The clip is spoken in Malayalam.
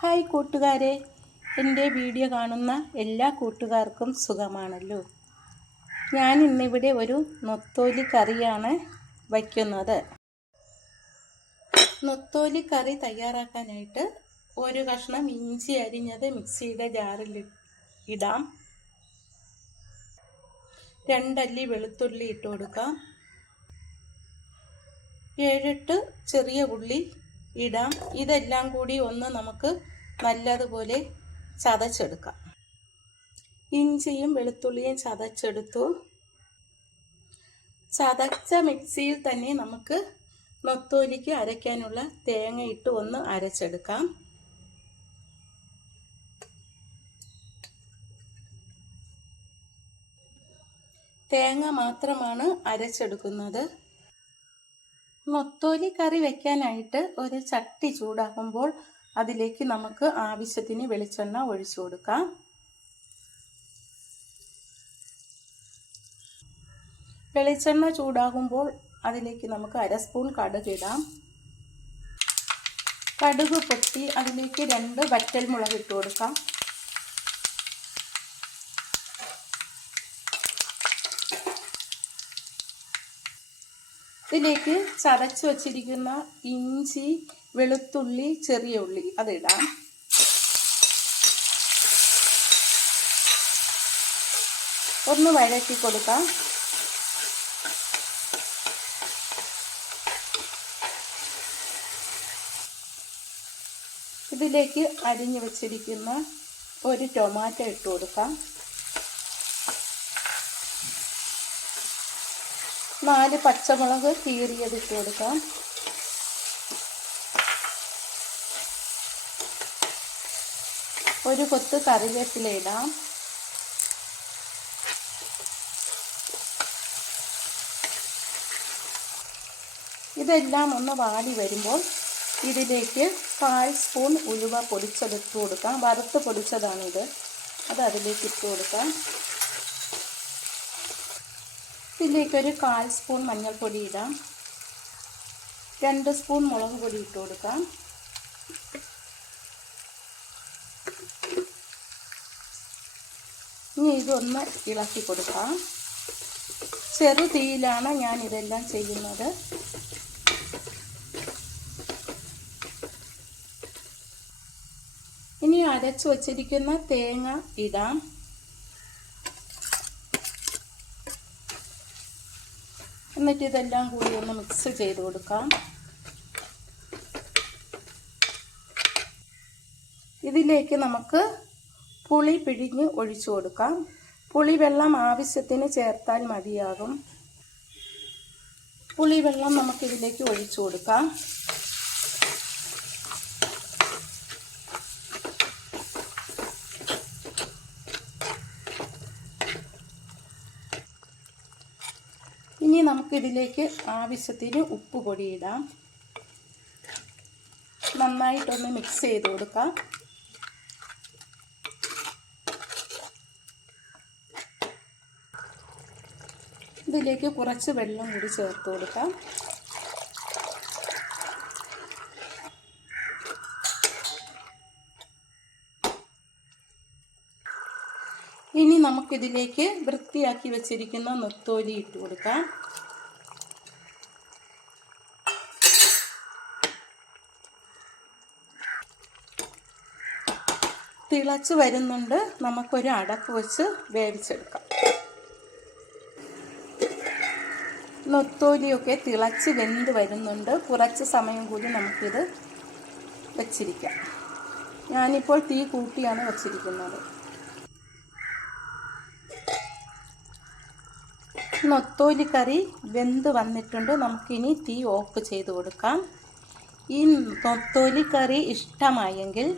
ഹായ് കൂട്ടുകാരെ. എന്റെ വീഡിയോ കാണുന്ന എല്ലാ കൂട്ടുകാർക്കും സുഖമാണല്ലോ. ഞാൻ ഇന്നിവിടെ ഒരു നൊത്തോലി കറിയാണ് വയ്ക്കുന്നത്. നൊത്തോലി കറി തയ്യാറാക്കാനായിട്ട് ഒരു കഷ്ണം ഇഞ്ചി അരിഞ്ഞത് മിക്സിയുടെ ജാറിൽ ഇടാം. രണ്ടല്ലി വെളുത്തുള്ളി ഇട്ട് കൊടുക്കാം. ഏഴെട്ട് ചെറിയ ഉള്ളി ഇടാം. ഇതെല്ലാം കൂടി ഒന്ന് നമുക്ക് നല്ലതുപോലെ ചതച്ചെടുക്കാം. ഇഞ്ചിയും വെളുത്തുള്ളിയും ചതച്ചെടുത്തു. ചതച്ച മിക്സിയിൽ തന്നെ നമുക്ക് നൊത്തോലിക്ക് അരയ്ക്കാനുള്ള തേങ്ങ ഇട്ട് ഒന്ന് അരച്ചെടുക്കാം. തേങ്ങ മാത്രമാണ് അരച്ചെടുക്കുന്നത്. നൊത്തോലി കറി വെക്കാനായിട്ട് ഒരു ചട്ടി ചൂടാകുമ്പോൾ അതിലേക്ക് നമുക്ക് ആവശ്യത്തിന് വെളിച്ചെണ്ണ ഒഴിച്ചു കൊടുക്കാം. വെളിച്ചെണ്ണ ചൂടാകുമ്പോൾ അതിലേക്ക് നമുക്ക് അര സ്പൂൺ കടുക് ഇടാം. കടുക് പൊട്ടി അതിലേക്ക് രണ്ട് വറ്റൽ മുളക് ഇട്ട് കൊടുക്കാം. ഇതിലേക്ക് ചതച്ച് വച്ചിരിക്കുന്ന ഇഞ്ചി വെളുത്തുള്ളി ചെറിയ ഉള്ളി അതിടാം. ഒന്ന് വഴറ്റി കൊടുക്കാം. ഇതിലേക്ക് അരിഞ്ഞു വച്ചിരിക്കുന്ന ഒരു ടൊമാറ്റോ ഇട്ട് കൊടുക്കാം. നാല് പച്ചമുളക് കീറിയത് ഇട്ട് കൊടുക്കാം. ഒരു കൊത്ത് കറിവേപ്പില ഇടാം. ഇതെല്ലാം ഒന്ന് വാടി വരുമ്പോൾ ഇതിലേക്ക് കാൽ സ്പൂൺ ഉലുവ പൊടിച്ചതിട്ട് കൊടുക്കാം. വറുത്ത് പൊടിച്ചതാണിത്. അത് അതിലേക്ക് ഇട്ട് കൊടുക്കാം. ഇതിലേക്കൊരു കാൽ സ്പൂൺ മഞ്ഞൾപ്പൊടി ഇടാം. രണ്ട് സ്പൂൺ മുളക് പൊടി ഇട്ട് കൊടുക്കാം. ഇനി ഇതൊന്ന് ഇളക്കി കൊടുക്കാം. ചെറു തീയിലാണ് ഞാൻ ഇതെല്ലാം ചെയ്യുന്നത്. ഇനി അരച്ചു വച്ചിരിക്കുന്ന തേങ്ങ ഇടാം. എന്നിട്ട് ഇതെല്ലാം കൂടി ഒന്ന് മിക്സ് ചെയ്ത് കൊടുക്കാം. ഇതിലേക്ക് നമുക്ക് പുളി പിഴിഞ്ഞ് ഒഴിച്ചു കൊടുക്കാം. പുളി വെള്ളം ആവശ്യത്തിന് ചേർത്താൽ മതിയാകും. പുളി വെള്ളം നമുക്കിതിലേക്ക് ഒഴിച്ചു കൊടുക്കാം. ഇനി നമുക്കിതിലേക്ക് ആവശ്യത്തിന് ഉപ്പ് പൊടിയിടാം. നന്നായിട്ടൊന്ന് മിക്സ് ചെയ്ത് കൊടുക്കാം. ഇതിലേക്ക് കുറച്ച് വെള്ളം കൂടി ചേർത്ത് കൊടുക്കാം. ഇനി നമുക്കിതിലേക്ക് വൃത്തിയാക്കി വെച്ചിരിക്കുന്ന നെത്തോലി ഇട്ട് കൊടുക്കാം. തിളച്ച് വരുന്നുണ്ട്. നമുക്കൊരു അടപ്പ് വെച്ച് വേവിച്ചെടുക്കാം. നൊത്തോലിയൊക്കെ തിളച്ച് വെന്ത് വരുന്നുണ്ട്. കുറച്ച് സമയം കൂടി നമുക്കിത് വച്ചിരിക്കാം. ഞാനിപ്പോൾ തീ കൂട്ടിയാണ് വച്ചിരിക്കുന്നത്. നൊത്തോലി കറി വെന്ത് വന്നിട്ടുണ്ട്. നമുക്കിനി തീ ഓഫ് ചെയ്ത് കൊടുക്കാം. ഈ നൊത്തോലി കറി ഇഷ്ടമായെങ്കിൽ